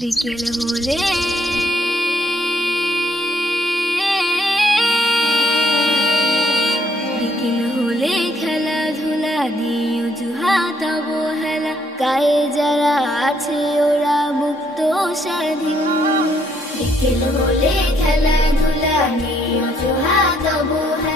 বিকেল হলে খেলাধুলা দিয়ে অজুহাত অবহেলা, গায়ে যারা আছে ওরা মুক্ত স্বাধীন। বিকেল হলে খেলাধুলা নিয়ে অজুহাত অবহেলা,